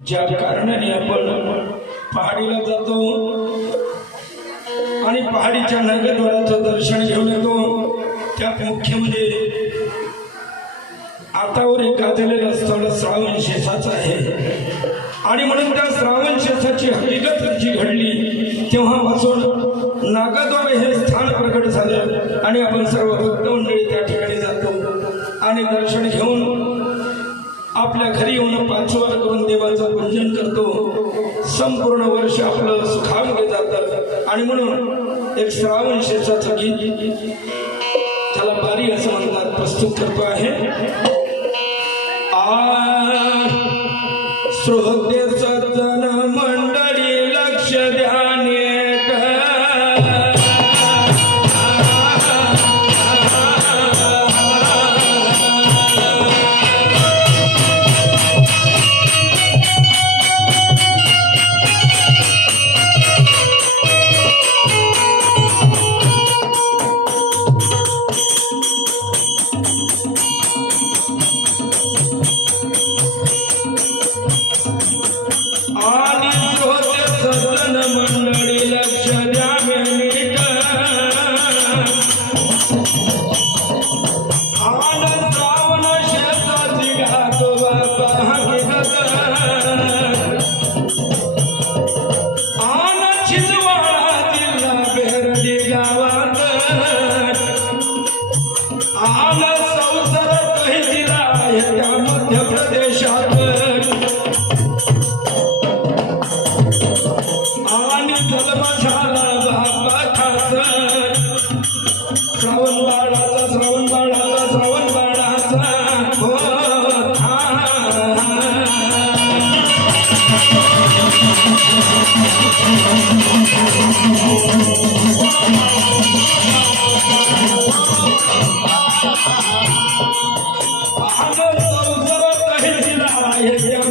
ज्या कारणाने आपण पहाडीला जातो आणि पहाडीच्या नगरद्वाराचं दर्शन घेऊन येतो, त्यात मुख्य म्हणजे आतावर एक गाजलेलं स्थळ श्रावण शेषाचं आहे. आणि म्हणून त्या श्रावण शेषाची हकीकत जी घडली तेव्हापासून नागाद्वारे हे स्थान प्रकट झालं आणि आपण सर्व भक्त मंडळी त्या ठिकाणी जातो आणि दर्शन घेऊन आपल्या घरी येऊन पाचवार करून देवाचं पूजन करतो. संपूर्ण वर्ष आपलं सुखावले जातं. आणि म्हणून एक श्रावण शेषाचं गीत, त्याला बारी असं म्हणतात, प्रस्तुत करतो आहे. श्रोते सज्जन मंडळी लक्ष द्याने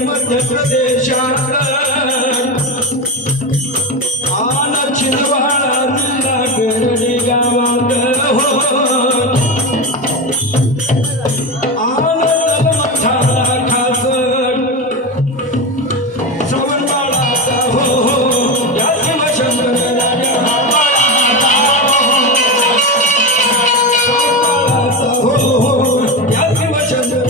मध्य प्रदेशात आन छिंदवाडा जिल्हा बेरडी गावात आन जन्मझाला खास श्रवणबाळाचा या शिवशंकर राजा या शिवशंकर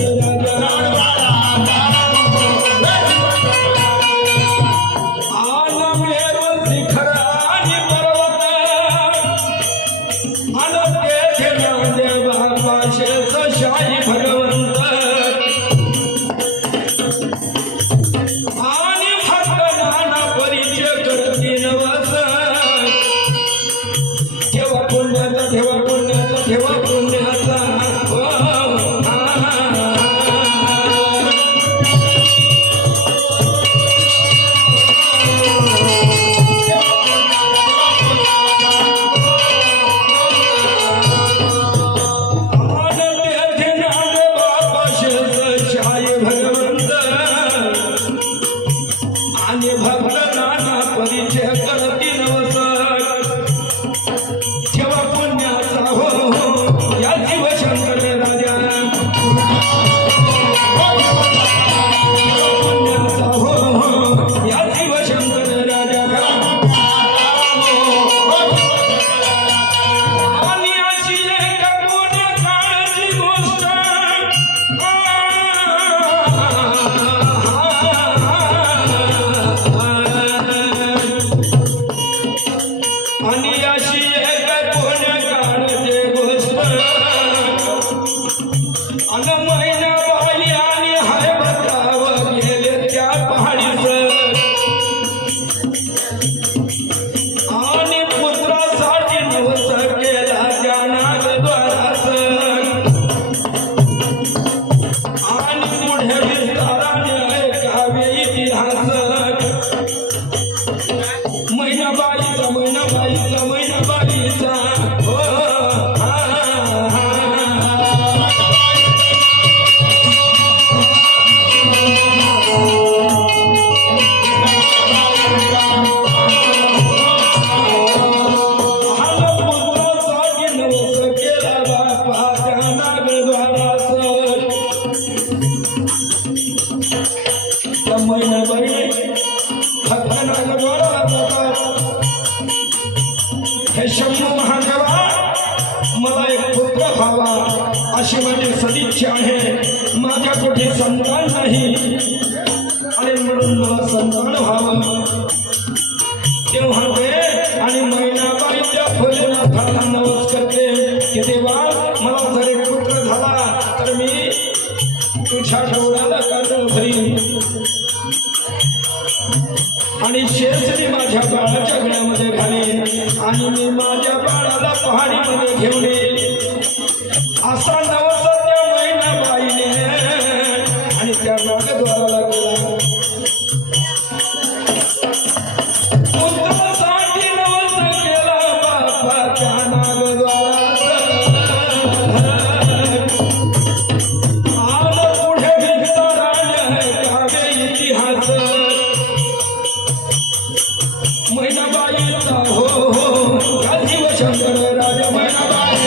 शाही भगवंत आणि भक्त नाना परिचय करती नवस. ठेवा पुण्याचा ठेवा पुण्याचा ठेवा पुण्याचा आणि भक्त नाना परिचय करती नवस. ठेवा पुण्याचा या शिवशंकर राजा पुण्याचा या शिवशंकर राजा. आणि अशी एक पुण्य काळाची गोष्ट आणि अशी एक पुण्य काळाची गोष्ट अन मैनाबाई आणि हाय बताव गेले त्या पहाडीच. आणि पुत्रासाठी नवस केला त्या नागद्वारास. आणि पुढे विस्ताराने ऐकावे इतिहास. मैनाबाईचा मैनाबाईचा मैनाबाईचा पुत्रासाठी नवस केला बापा त्या नागद्वारास. मैनाबाई फक्त नागद्वाराला जातात. हे शंभू महादेवा मला एक पुत्र व्हावा अशी माझी सदिच्छा आहे. माझ्या कुठे संतान नाही आणि म्हणून मला संतान व्हावं. तेव्हा ते आणि मैनाबाई त्या भोलेनाथाला नवस करते की देवा मला जर एक पुत्र झाला तर मी तुझ्या डोळ्याला काजळ भरीन आणि शेषरी माझ्या बाळाच्या गळ्यामध्ये घालेन आणि मी माझ्या बाळाला पहाडीमध्ये घेऊन येईल असा नवस त्या मैनाबाईने आणि त्या नागद्वाराला गेला. पुत्रासाठी नवस केला बापा त्या नागद्वारात. आज पुढे भिक्ताराने गावे इतिहास मैनाबाईचा हो हो शिव शंकर राजा मैनाबाई.